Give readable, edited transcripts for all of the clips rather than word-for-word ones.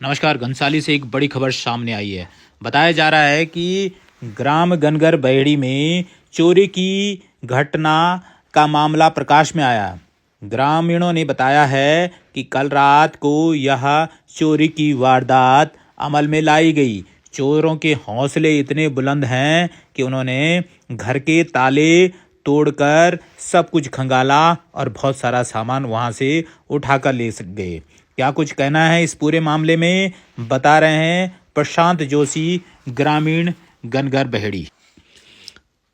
नमस्कार। घनसाली से एक बड़ी खबर सामने आई है। बताया जा रहा है कि ग्राम गनगर बहेड़ी में चोरी की घटना का मामला प्रकाश में आया। ग्रामीणों ने बताया है कि कल रात को यह चोरी की वारदात अमल में लाई गई। चोरों के हौसले इतने बुलंद हैं कि उन्होंने घर के ताले तोड़कर सब कुछ खंगाला और बहुत सारा सामान वहां से उठाकर ले गए। क्या कुछ कहना है इस पूरे मामले में, बता रहे हैं प्रशांत जोशी, ग्रामीण गनगर बहेड़ी।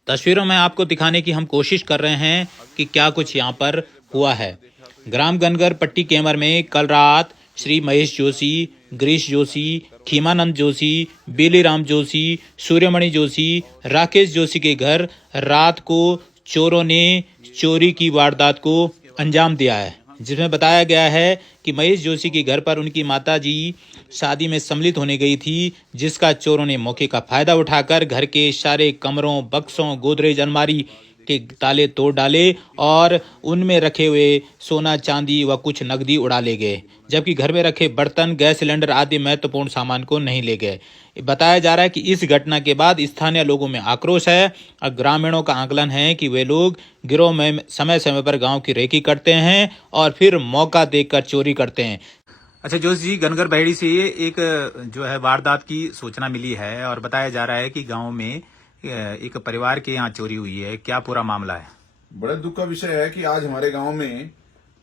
तस्वीरों में आपको दिखाने की हम कोशिश कर रहे हैं कि क्या कुछ यहाँ पर हुआ है। ग्राम गनगर पट्टी केमर में कल रात श्री महेश जोशी, गिरीश जोशी, खीमानंद जोशी, बेलीराम जोशी, सूर्यमणि जोशी, राकेश जोशी के घर रात को चोरों ने चोरी की वारदात को अंजाम दिया है, जिसमें बताया गया है कि महेश जोशी के घर पर उनकी माताजी शादी में सम्मिलित होने गई थी, जिसका चोरों ने मौके का फायदा उठाकर घर के सारे कमरों, बक्सों, गोदरेज, अलमारी के ताले तोड़ डाले और उनमें रखे हुए सोना, चांदी व कुछ नकदी उड़ा ले गए, जबकि घर में रखे बर्तन, गैस सिलेंडर आदि महत्वपूर्ण सामान को नहीं ले गए। बताया जा रहा है कि इस घटना के बाद स्थानीय लोगों में आक्रोश है और ग्रामीणों का आकलन है कि वे लोग गिरोह में समय समय पर गांव की रेकी करते हैं और फिर मौका देखकर चोरी करते हैं। अच्छा जोशी जी, गनगर बहेड़ी से एक जो है वारदात की सूचना मिली है और बताया जा रहा है कि गांव में एक परिवार के यहाँ चोरी हुई है। क्या पूरा मामला है? बड़े दुख का विषय है कि आज हमारे गांव में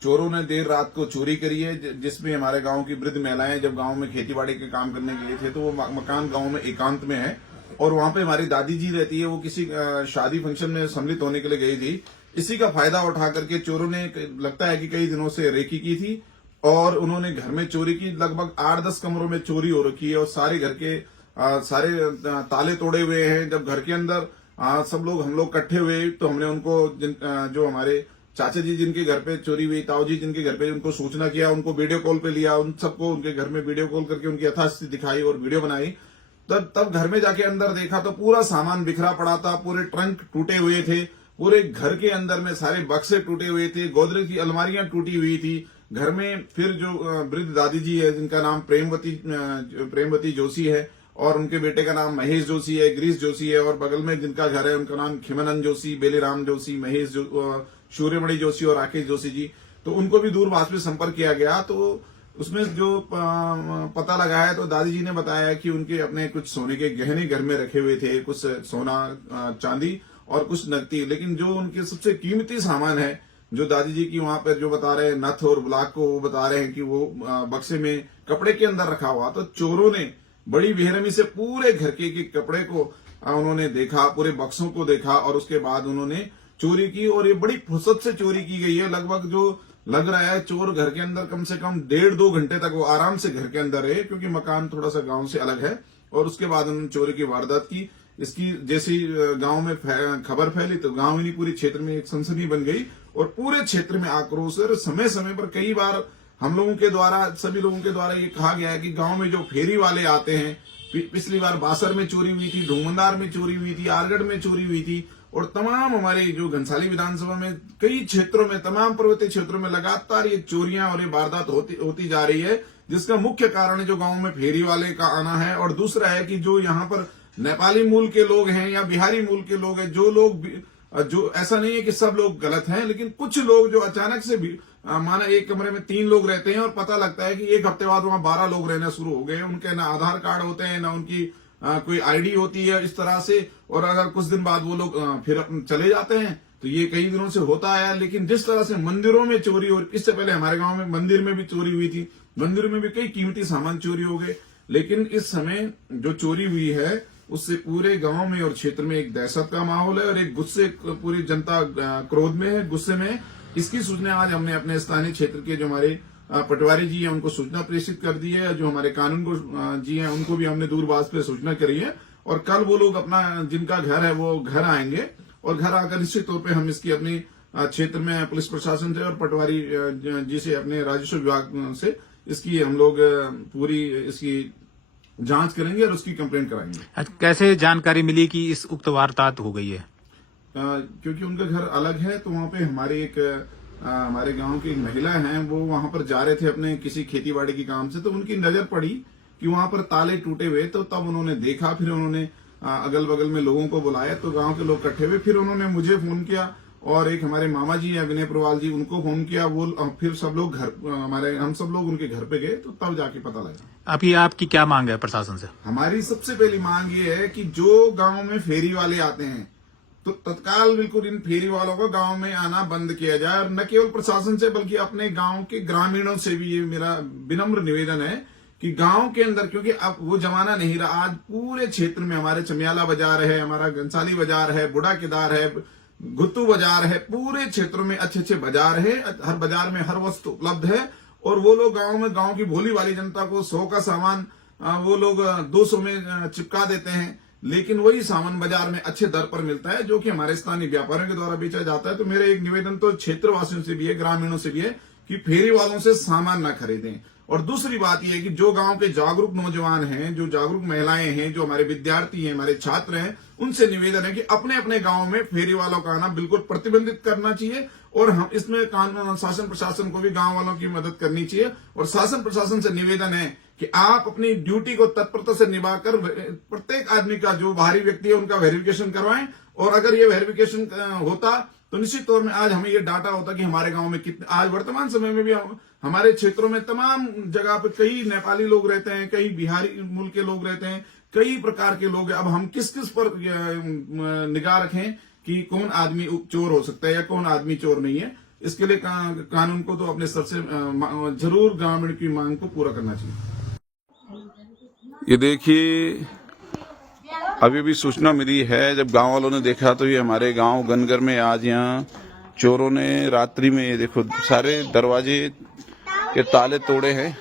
चोरों ने देर रात को चोरी करी है, जिसमें हमारे गांव की वृद्ध महिलाएं जब गांव में खेतीबाड़ी के काम करने गए थे तो वो मकान गांव में एकांत में है और वहां पे हमारी दादी जी रहती है। वो किसी शादी फंक्शन में सम्मिलित होने के लिए गई थी। इसी का फायदा उठा करके चोरों ने लगता है कि कई दिनों से रेकी की थी और उन्होंने घर में चोरी की। लगभग 8-10 कमरों में चोरी हो रखी है और सारे घर के सारे ताले तोड़े हुए हैं। जब घर के अंदर सब लोग हम लोग इकट्ठे हुए तो हमने उनको जो हमारे चाचा जी जिनके घर पे चोरी हुई, ताऊ जी जिनके घर पे, उनको सूचना किया, उनको वीडियो कॉल पे लिया, उन सबको उनके घर में वीडियो कॉल करके उनकी यथास्थिति दिखाई और वीडियो बनाई। तब घर में जाके अंदर देखा तो पूरा सामान बिखरा पड़ा था, पूरे ट्रंक टूटे हुए थे, पूरे घर के अंदर में सारे बक्से टूटे हुए थे, गोदरेज की अलमारियां टूटी हुई थी। घर में फिर जो वृद्ध दादी जी है जिनका नाम प्रेमवती जोशी है और उनके बेटे का नाम महेश जोशी है, गिरीश जोशी है, और बगल में जिनका घर है उनका नाम खीमानंद जोशी, बेलीराम जोशी, महेश सूर्यमणि जोशी और राकेश जोशी जी, तो उनको भी दूरभाष में संपर्क किया गया। तो उसमें जो पता लगा है तो दादी जी ने बताया कि उनके अपने कुछ सोने के गहने घर में रखे हुए थे, कुछ सोना, चांदी और कुछ नकदी, लेकिन जो उनके सबसे कीमती सामान है जो दादी जी की वहां पर जो बता रहे हैं नथ और ब्लाक को, वो बता रहे हैं कि वो बक्से में कपड़े के अंदर रखा हुआ। तो चोरों ने बड़ी बेरहमी से पूरे घर के कपड़े को उन्होंने देखा, पूरे बक्सों को देखा और उसके बाद उन्होंने चोरी की। और ये बड़ी फुर्सत से चोरी की गई है। लगभग जो लग रहा है चोर घर के अंदर कम से कम 1.5-2 घंटे तक वो आराम से घर के अंदर है, क्योंकि मकान थोड़ा सा गांव से अलग है। और उसके बाद उन्होंने चोरी की वारदात की। इसकी जैसी गांव में खबर फैली तो गांव ही नहीं पूरे क्षेत्र में एक सनसनी बन गई और पूरे क्षेत्र में आक्रोश है। समय समय पर कई बार हम लोगों के द्वारा, सभी लोगों के द्वारा ये कहा गया है कि गांव में जो फेरी वाले आते हैं, पिछली बार बासर में चोरी हुई थी, ढूंगमंदार में चोरी हुई थी, आरगढ़ में चोरी हुई थी और तमाम हमारे जो घनसाली विधानसभा में कई क्षेत्रों में, तमाम पर्वतीय क्षेत्रों में लगातार ये चोरियां और ये वारदात होती जा रही है, जिसका मुख्य कारण है जो गांव में फेरी वाले का आना है। और दूसरा है कि जो यहाँ पर नेपाली मूल के लोग हैं या बिहारी मूल के लोग हैं, जो ऐसा नहीं है कि सब लोग गलत हैं, लेकिन कुछ लोग जो अचानक से भी माना एक कमरे में 3 लोग रहते हैं और पता लगता है कि एक हफ्ते बाद वहां 12 लोग रहना शुरू हो गए। उनके ना आधार कार्ड होते हैं, ना उनकी कोई आईडी होती है इस तरह से, और अगर कुछ दिन बाद वो लोग फिर चले जाते हैं। तो ये कई दिनों से होता आया। लेकिन जिस तरह से मंदिरों में चोरी, और इससे पहले हमारे गांव में मंदिर में भी चोरी हुई थी, मंदिर में भी कई कीमती सामान चोरी हो गए। लेकिन इस समय जो चोरी हुई है उससे पूरे गांव में और क्षेत्र में एक दहशत का माहौल है और एक गुस्से, पूरी जनता क्रोध में है, गुस्से में है। इसकी सूचना आज हमने अपने स्थानीय क्षेत्र के जो हमारे पटवारी जी हैं उनको सूचना प्रेषित कर दी है। जो हमारे कानून जी हैं उनको भी हमने दूरभाष पे सूचना करी है और कल वो लोग अपना, जिनका घर है वो घर आएंगे और घर आकर निश्चित तौर पे हम इसकी अपनी क्षेत्र में पुलिस प्रशासन से और पटवारी जी से, अपने राजस्व विभाग से इसकी हम लोग पूरी इसकी जांच करेंगे और उसकी कंप्लेंट कराएंगे। कैसे जानकारी मिली कि इस उक्त वारदात हो गई है? क्योंकि उनका घर अलग है तो वहां पे हमारे गांव की एक महिला हैं, वो वहां पर जा रहे थे अपने किसी खेतीबाड़ी के काम से, तो उनकी नजर पड़ी कि वहां पर ताले टूटे हुए, तो तब उन्होंने देखा, फिर उन्होंने अगल बगल में लोगों को बुलाया, तो गांव के लोग इकट्ठे हुए, फिर उन्होंने मुझे फोन किया और एक हमारे मामा जी हैं विनय प्रवाल जी, उनको फोन किया। वो फिर सब लोग हम सब लोग उनके घर पे गए, तो तब जाके पता लगा। अभी आपकी क्या मांग है प्रशासन से? हमारी सबसे पहली मांग ये है कि जो गांव में फेरी वाले आते हैं, तो तत्काल बिल्कुल इन फेरी वालों को गांव में आना बंद किया जाए, और न केवल प्रशासन से बल्कि अपने गांव के ग्रामीणों से भी ये मेरा विनम्र निवेदन है कि गांव के अंदर, क्योंकि अब वो जमाना नहीं रहा, आज पूरे क्षेत्र में हमारे चमियाला बाजार है, हमारा घनसाली बाजार है, बुढ़ा केदार है, गुत्तू बाजार है, पूरे क्षेत्रों में अच्छे अच्छे बाजार है, हर बाजार में हर वस्तु उपलब्ध है, और वो लोग गांव में, गांव की भोली वाली जनता को 100 का सामान वो लोग 200 में चिपका देते हैं, लेकिन वही सामान बाजार में अच्छे दर पर मिलता है, जो कि हमारे स्थानीय व्यापारियों के द्वारा बेचा जाता है। तो मेरा एक निवेदन तो क्षेत्रवासियों से भी है, ग्रामीणों से भी है कि फेरी वालों से सामान न खरीदें। और दूसरी बात यह है कि जो गांव के जागरूक नौजवान हैं, जो जागरूक महिलाएं हैं, जो हमारे विद्यार्थी हैं, हमारे छात्र हैं, उनसे निवेदन है कि अपने अपने गांव में फेरी वालों का आना बिल्कुल प्रतिबंधित करना चाहिए, और हम इसमें कानून शासन प्रशासन को भी गांव वालों की मदद करनी चाहिए। और शासन प्रशासन से निवेदन है कि आप अपनी ड्यूटी को तत्परता से निभाकर प्रत्येक आदमी का, जो बाहरी व्यक्ति है, उनका वेरिफिकेशन करवाएं, और अगर ये वेरिफिकेशन होता तो निश्चित तौर में आज हमें ये डाटा होता कि हमारे गांव में कितने, आज वर्तमान समय में भी हमारे क्षेत्रों में तमाम जगह पे कई नेपाली लोग रहते हैं, कई बिहारी मूल के लोग रहते हैं, कई प्रकार के लोग हैं। अब हम किस किस पर निगाह रखें कि कौन आदमी चोर हो सकता है या कौन आदमी चोर नहीं है। इसके लिए कानून को तो अपने स्तर से जरूर ग्रामीण की मांग को पूरा करना चाहिए। ये देखिए, अभी भी सूचना मिली है, जब गांव वालों ने देखा तो ये हमारे गांव गनगर में आज यहाँ चोरों ने रात्रि में, ये देखो, सारे दरवाजे के ताले तोड़े हैं,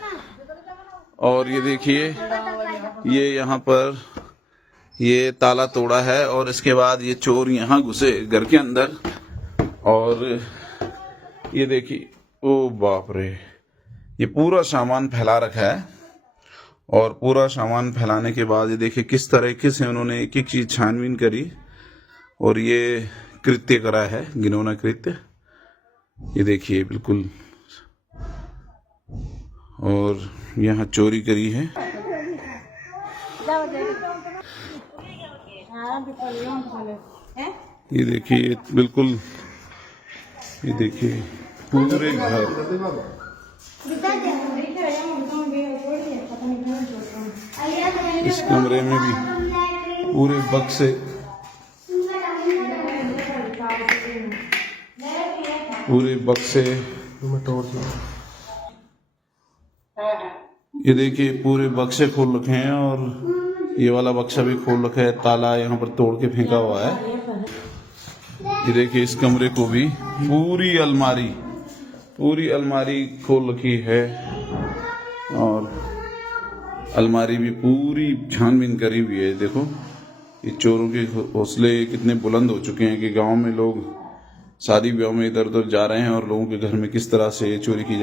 और ये देखिए ये यहाँ पर ये ताला तोड़ा है, और इसके बाद ये चोर यहाँ घुसे घर के अंदर, और ये देखिए, ओ बाप रे, ये पूरा सामान फैला रखा है, और पूरा सामान फैलाने के बाद ये देखिए किस तरीके से उन्होंने एक एक चीज छानबीन करी और ये कृत्य करा है, घिनौना कृत्य। ये देखिए बिल्कुल, और यहाँ चोरी करी है। ये देखिए बिल्कुल, ये देखिए पूरे घर, इस कमरे में भी पूरे बक्से, पूरे बक्से, ये देखिए पूरे बक्से खोल रखे हैं, और ये वाला बक्सा भी खोल रखा है, ताला यहाँ पर तोड़ के फेंका हुआ है। ये देखिए इस कमरे को भी पूरी अलमारी खोल रखी है, और अलमारी भी पूरी छानबीन करी हुई है। देखो ये चोरों के हौसले कितने बुलंद हो चुके हैं कि गांव में लोग शादी ब्याह में इधर उधर जा रहे हैं और लोगों के घर में किस तरह से चोरी की